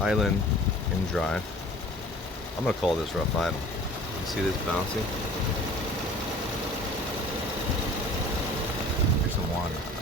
Island and Drive. I'm gonna call this Rough Island. You see this bouncing? Here's some water.